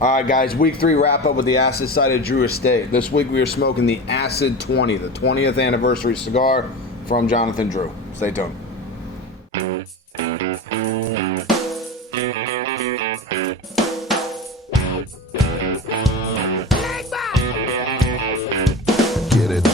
All right, guys, week 3 wrap up with the ACID Drew Estate. This week we are smoking the ACID 20, the 20th anniversary cigar from Jonathan Drew. Stay tuned. Get it.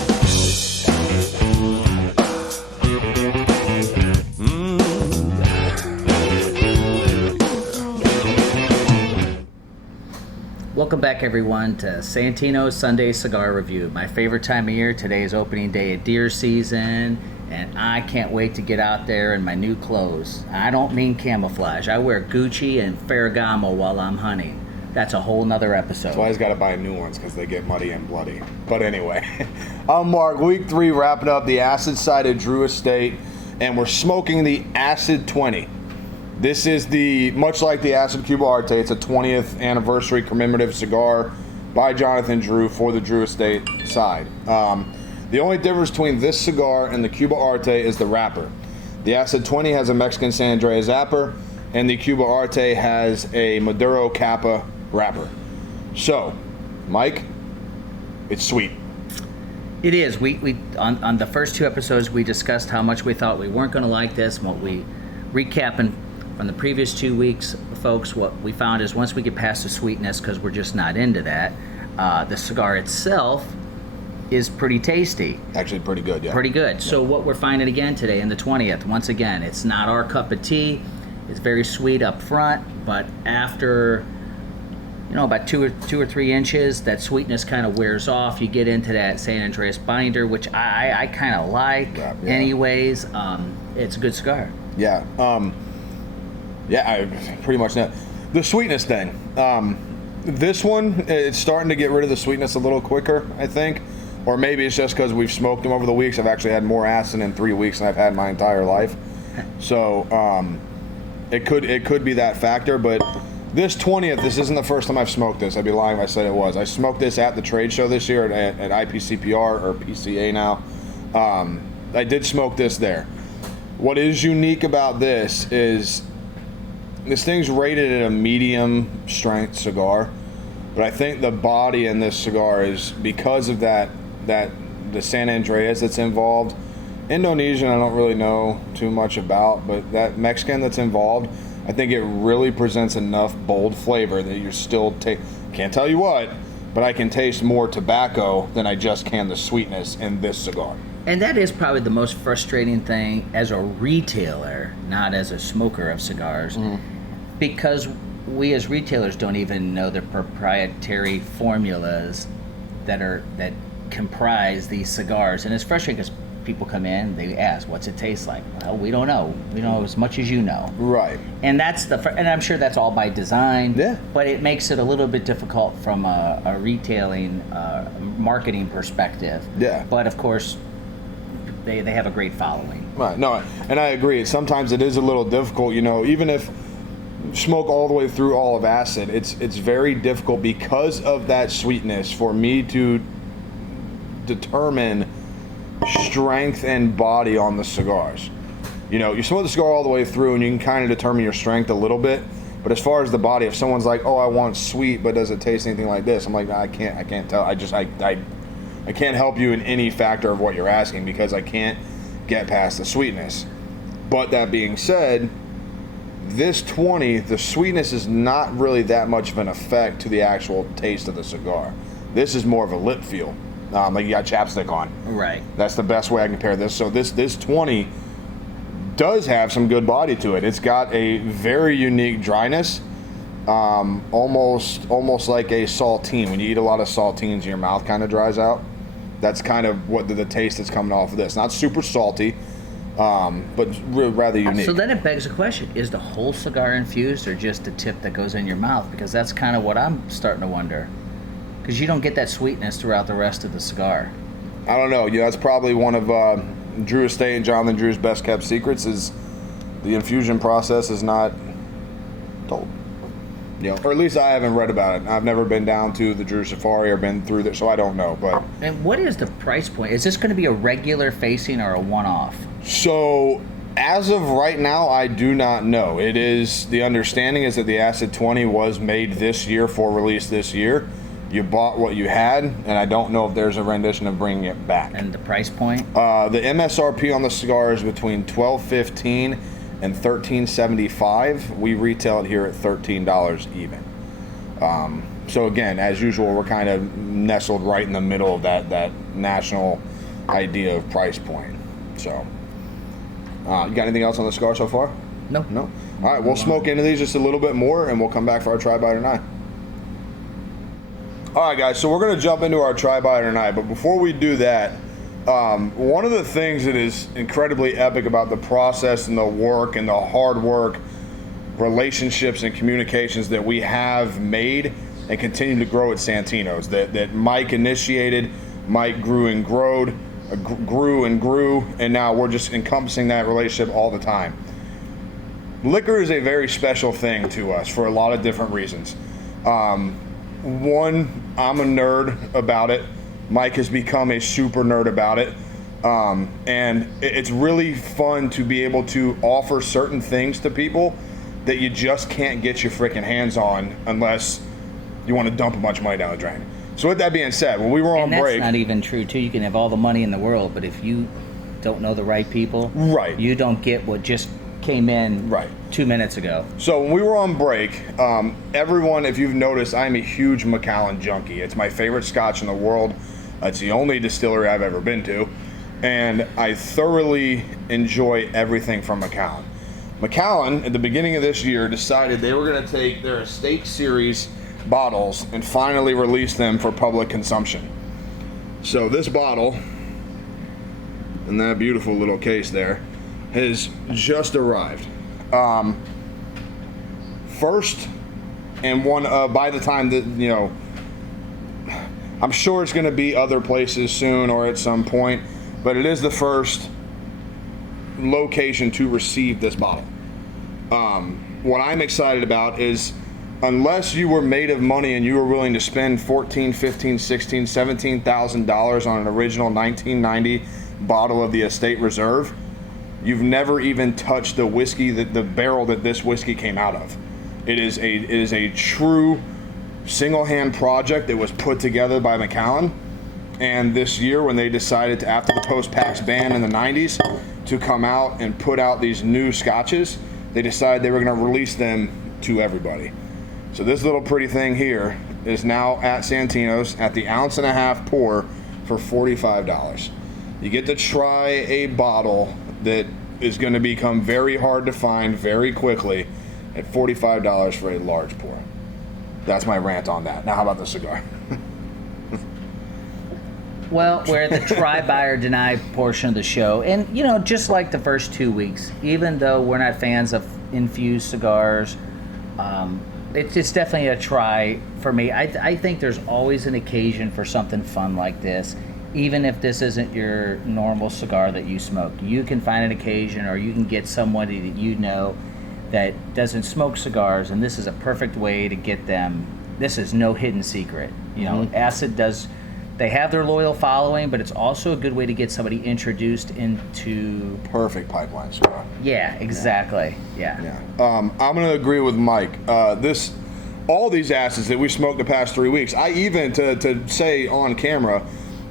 Welcome back, everyone, to Santino's Sunday Cigar Review. My favorite time of year. Today is opening day of deer season, and I can't wait to get out there in my new clothes. I don't mean camouflage. I wear Gucci and Ferragamo while I'm hunting. That's a whole nother episode. That's why he's got to buy new ones, because they get muddy and bloody. But anyway, I'm Mark. Week 3 wrapping up the ACID Drew Estate, and we're smoking the ACID 20. This is much like the ACID Cuba Arte, it's a 20th anniversary commemorative cigar by Jonathan Drew for the Drew Estate side. The only difference between this cigar and the Cuba Arte is the wrapper. The ACID 20 has a Mexican San Andreas wrapper, and the Cuba Arte has a Maduro Kappa wrapper. So, Mike, it's sweet. It is. We on the first 2 episodes, we discussed how much we thought we weren't going to like this. And what we recapping from the previous 2 weeks, folks, what we found is once we get past the sweetness, because we're just not into that, the cigar itself is pretty tasty. Actually pretty good, yeah. Pretty good. Yeah. So what we're finding again today in the 20th, once again, it's not our cup of tea. It's very sweet up front, but after, about 2 or 3 inches, that sweetness kind of wears off. You get into that San Andreas binder, which I kind of like anyways. It's a good cigar. Yeah. Yeah, I pretty much know. The sweetness thing. This one, it's starting to get rid of the sweetness a little quicker, I think. Or maybe it's just because we've smoked them over the weeks. I've actually had more acid in 3 weeks than I've had my entire life. So it could be that factor. But this 20th, this isn't the first time I've smoked this. I'd be lying if I said it was. I smoked this at the trade show this year at IPCPR, or PCA now. I did smoke this there. What is unique about this is this thing's rated at a medium strength cigar, but I think the body in this cigar is, because of the San Andreas that's involved. Indonesian I don't really know too much about, but that Mexican that's involved, I think it really presents enough bold flavor that you're still can't tell you what, but I can taste more tobacco than I just can the sweetness in this cigar. And that is probably the most frustrating thing as a retailer, not as a smoker of cigars, because we as retailers don't even know the proprietary formulas that comprise these cigars. And it's frustrating because people come in, they ask, what's it taste like? Well, we don't know. We know as much as you know. Right. And and I'm sure that's all by design. Yeah. But it makes it a little bit difficult from a retailing, marketing perspective. Yeah. But of course, they have a great following. Right. No, and I agree. Sometimes it is a little difficult, even if smoke all the way through all of acid, it's very difficult because of that sweetness for me to determine strength and body on the cigars. You smoke the cigar all the way through and you can kind of determine your strength a little bit, but as far as the body, if someone's like, oh, I want sweet but does it taste anything like this, I'm like, no, I can't tell. I can't help you in any factor of what you're asking because I can't get past the sweetness. But that being said, this 20, the sweetness is not really that much of an effect to the actual taste of the cigar. This is more of a lip feel, like you got chapstick on. Right. That's the best way I can compare this. So this 20 does have some good body to it. It's got a very unique dryness, almost like a saltine. When you eat a lot of saltines, your mouth kind of dries out. That's kind of what the taste that's coming off of this. Not super salty, but rather unique. So then it begs the question, is the whole cigar infused or just the tip that goes in your mouth? Because that's kind of what I'm starting to wonder. Because you don't get that sweetness throughout the rest of the cigar. I don't know. That's probably one of Drew Estate and Jonathan Drew's best kept secrets is the infusion process is not told. Or at least I haven't read about it. I've never been down to the Drew Safari or been through there, so I don't know. But and what is the price point? Is this going to be a regular facing or a one-off? So As of right now, I do not know. It is, the understanding is that the ACID 20 was made this year for release this year. You bought what you had, and I don't know if there's a rendition of bringing it back. And the price point? The MSRP on the cigar is between $12.15 and $13.75. We retail it here at $13 even. So again, as usual, we're kind of nestled right in the middle of that national idea of price point. So, you got anything else on the cigar so far? No. No? All right, we'll smoke into these just a little bit more, and we'll come back for our Tri-Biter 9. All right, guys, so we're going to jump into our Tri-Biter 9, but before we do that, one of the things that is incredibly epic about the process and the work and the hard work, relationships and communications that we have made and continue to grow at Santino's, that Mike initiated, Mike grew and grew, and now we're just encompassing that relationship all the time. Liquor is a very special thing to us for a lot of different reasons. One, I'm a nerd about it. Mike has become a super nerd about it. And it's really fun to be able to offer certain things to people that you just can't get your freaking hands on unless you want to dump a bunch of money down the drain. So with that being said, when we were on break... And that's not even true, too. You can have all the money in the world, but if you don't know the right people, right, you don't get what just came in right 2 minutes ago. So when we were on break, everyone, if you've noticed, I'm a huge Macallan junkie. It's my favorite scotch in the world. It's the only distillery I've ever been to. And I thoroughly enjoy everything from Macallan. Macallan, at the beginning of this year, decided they were going to take their estate series bottles and finally release them for public consumption. So this bottle, in that beautiful little case there, has just arrived. First, and one by the time that, you know, I'm sure it's going to be other places soon or at some point, but it is the first location to receive this bottle. What I'm excited about is, unless you were made of money and you were willing to spend $14,000, $15,000, $16,000, $17,000 on an original 1990 bottle of the Estate Reserve, you've never even touched the whiskey, the barrel that this whiskey came out of. It is a true single-hand project that was put together by Macallan. And this year, when they decided to, after the post-Pax ban in the 90s, to come out and put out these new scotches, they decided they were going to release them to everybody. So this little pretty thing here is now at Santino's at the 1.5 ounce pour for $45. You get to try a bottle that is going to become very hard to find very quickly at $45 for a large pour. That's my rant on that. Now how about the cigar? Well, we're at the try, buy, or deny portion of the show. And, you know, just like the first 2 weeks, even though we're not fans of infused cigars, it's definitely a try for me. I think there's always an occasion for something fun like this. Even if this isn't your normal cigar that you smoke, you can find an occasion, or you can get somebody that you know that doesn't smoke cigars, and this is a perfect way to get them. This is no hidden secret. You know, ACID does... They have their loyal following, but it's also a good way to get somebody introduced into... Perfect pipeline cigar. Yeah, exactly. Yeah. I'm going to agree with Mike. All these acids that we smoked the past 3 weeks, I even, to say on camera,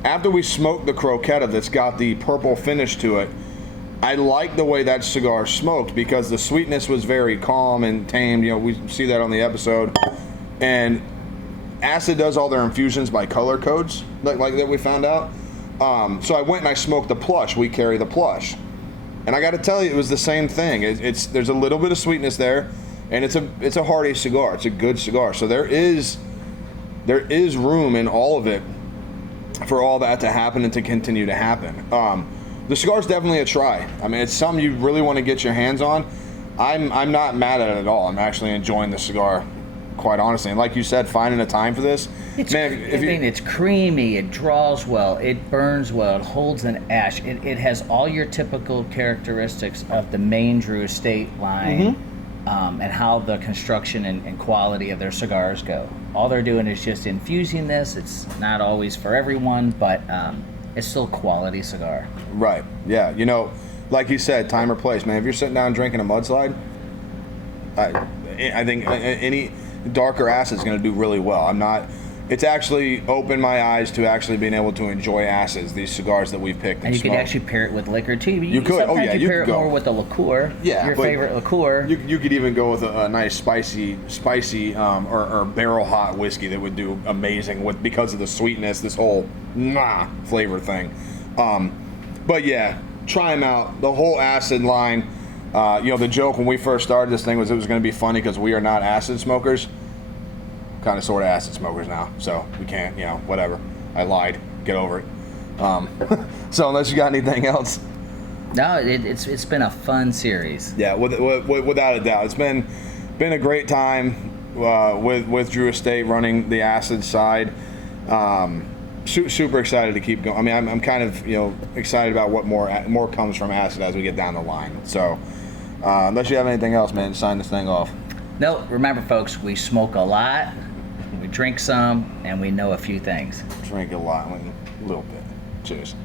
after we smoked the croqueta that's got the purple finish to it, I like the way that cigar smoked because the sweetness was very calm and tamed. You know, we see that on the episode. And ACID does all their infusions by color codes, like that we found out. So I went and I smoked the plush. We carry the plush, and I got to tell you, it was the same thing. There's a little bit of sweetness there, and it's a hearty cigar. It's a good cigar. So there is room in all of it for all that to happen and to continue to happen. The cigar's definitely a try. I mean, it's something you really want to get your hands on. I'm not mad at it at all. I'm actually enjoying the cigar, quite honestly. And like you said, finding a time for this. It's creamy, it draws well, it burns well, it holds an ash. It has all your typical characteristics of the main Drew Estate line, and how the construction and quality of their cigars go. All they're doing is just infusing this. It's not always for everyone, but it's still a quality cigar. Right, yeah. You know, like you said, time or place, man. If you're sitting down drinking a mudslide, I think any darker acid is going to do really well. It's actually opened my eyes to actually being able to enjoy acids, these cigars that we've picked. And you could actually pair it with liquor too. You could. Sometimes you pair could it more with a liqueur. Yeah, your favorite liqueur. You could even go with a nice spicy or barrel hot whiskey that would do amazing because of the sweetness, this whole flavor thing. But yeah, try them out. The whole acid line. The joke when we first started this thing was it was going to be funny because we are not acid smokers. Kind of sort of acid smokers now, so we can't, whatever. I lied. Get over it. So unless you got anything else. No, it's been a fun series. Yeah, without a doubt, it's been a great time with Drew Estate running the acid side. Super excited to keep going. I mean, I'm kind of excited about what more comes from acid as we get down the line. So unless you have anything else, man, sign this thing off. No, remember, folks, we smoke a lot, we drink some, and we know a few things. Drink a lot, a little bit. Cheers.